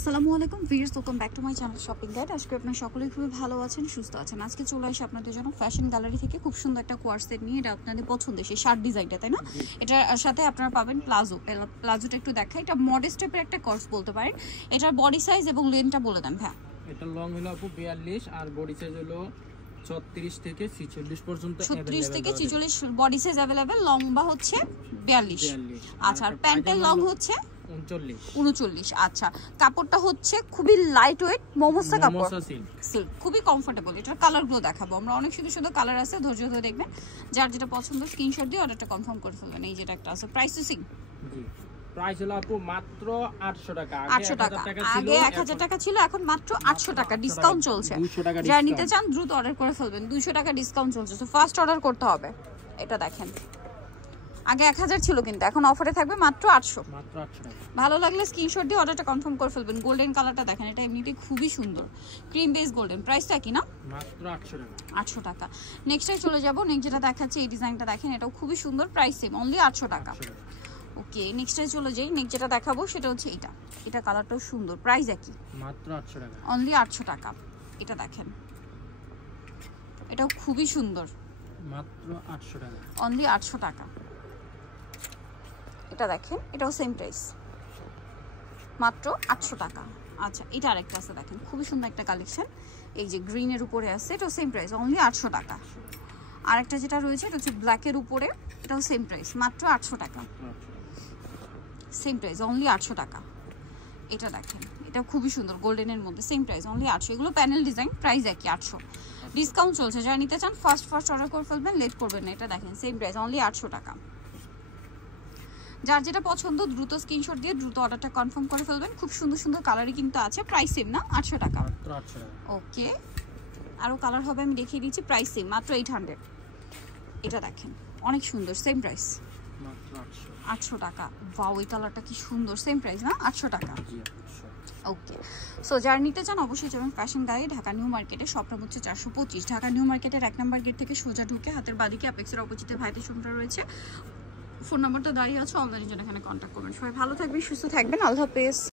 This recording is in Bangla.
আসসালামু আলাইকুম viewers, welcome back to my channel shopping guide. আজকে আপনারা সকলেই খুবই ভালো আছেন, সুস্থ আছেন। আজকে চলে আসি আপনাদের জন্য ফ্যাশন গ্যালারি থেকে খুব সুন্দর একটা কোয়ার সেট নিয়ে। এটা আপনাদের পছন্দের সেই শার্ট ডিজাইনটা, তাই না? এটার সাথে আপনারা পাবেন প্লাজোটা একটু দেখাই। এটা মডেস্ট টাইপের একটা কোর্স বলতে পারেন। এটার বডি সাইজ এবং লেন্থটা বলে দেন ভাই। এটা লং হলো আপু 42 আর বডি সাইজ হলো 36 থেকে 46 পর্যন্ত 36 থেকে 46 বডি সাইজ अवेलेबल। লম্বা হচ্ছে 42। আচ্ছা, আর প্যান্টের লং হচ্ছে 39। আচ্ছা, কাপড়টা হচ্ছে খুবই লাইট ওয়েট মোমোসা কাপড়, সিল্ক, খুবই কমফোর্টেবল। এটার কালারগুলো দেখাবো আমরা, অনেক সুন্দর সুন্দর কালার আছে, ধৈর্য ধরে দেখবেন। যার যেটা পছন্দ স্ক্রিনশট দিয়ে অর্ডারটা কনফার্ম করে ফেলবেন। এই যেটা একটা আছে, প্রাইস টু সিং প্রাইস হলো আপু মাত্র 800 টাকা। 800 টাকা, আগে 1000 টাকা ছিল, এখন মাত্র 800 টাকা ডিসকাউন্ট চলছে। যারা নিতে চান দ্রুত অর্ডার করে ফেলবেন, 200 টাকা ডিসকাউন্ট চলছে। তো ফার্স্ট অর্ডার করতে হবে। এটা দেখেন, আগে 1000 ছিল কিন্তু এখন অফারে থাকবে মাত্র 800 টাকা। ভালো লাগলে স্ক্রিনশট দিয়ে অর্ডারটা কনফার্ম করে ফেলবেন। গোল্ডেন কালারটা দেখেন, এটা এমনিতেই খুবই সুন্দর, ক্রিম বেস গোল্ডেন। প্রাইসটা কি না? মাত্র 800 টাকা। নেক্সটে চলে যাব। নেক্সট যেটা দেখাচ্ছে এই ডিজাইনটা দেখেন, এটাও খুবই সুন্দর, প্রাইস সেম, অনলি 800 টাকা। ওকে, নেক্সটে চলে যাই। নেক্সট যেটা দেখাবো সেটা হচ্ছে এটা কালারটাও সুন্দর, প্রাইস একই, মাত্র 800 টাকা, অনলি 800 টাকা। এটা দেখেন, এটাও খুবই সুন্দর, মাত্র 800 টাকা, অনলি 800 টাকা। এটা দেখেন, এটাও সেম প্রাইস, মাত্র 800 টাকা। আচ্ছা, এটা আরেকটা আছে দেখেন, খুবই সুন্দর একটা কালেকশন, এই যে গ্রিনের উপরে আছে, এটাও সেম প্রাইস, অনলি 800 টাকা। আরেকটা যেটা রয়েছে এটা হচ্ছে ব্ল্যাকের উপরে, এটাও সেম প্রাইস, মাত্র 800 টাকা, সেম প্রাইস, অনলি 800 টাকা। এটা দেখেন, এটা খুবই সুন্দর, গোল্ডেনের মধ্যে, সেম প্রাইস, অনলি 800। এগুলো প্যানেল ডিজাইন, প্রাইস একই, 800। ডিসকাউন্ট চলছে, যারা নিতে চান ফার্স্ট অর্ডার করে ফেলবেন, লেট করবেন না। এটা দেখেন, সেম প্রাইস, অনলি 800 টাকা। যার যেটা পছন্দ দ্রুত স্ক্রিনশট দিয়ে দ্রুত অর্ডারটা কনফার্ম করে ফেলবেন। খুব সুন্দর সুন্দর কালারই কিন্তু আছে, প্রাইস সেম না, 800 টাকা। ওকে, আরও কালার হবে আমি দেখিয়ে দিচ্ছি, প্রাইস সেম, মাত্র 800। এটা দেখেন, অনেক সুন্দর, সেম প্রাইস, মাত্র 800 টাকা। ওয়াও, এই কালারটা কি সুন্দর, সেম প্রাইস না, 800 টাকা। ওকে, সো যারা নিতে চান অবশ্যই যাবেন ফ্যাশন গ্যালারি, ঢাকা নিউ মার্কেটে, শপ নম্বর হচ্ছে 425, ঢাকা নিউ মার্কেটের 1 নম্বর গেট থেকে সোজা ঢুকে হাতের বাদিকে অ্যাপেক্সের অপোজিটে ভাইদের শোরুমটা রয়েছে। ফোন নাম্বারটা দাঁড়িয়ে আছে, অনলাইনের জন্য এখানে কন্ট্যাক্ট করবেন। সবাই ভালো থাকবেন, সুস্থ থাকবেন, আল্লাহ হাফেজ।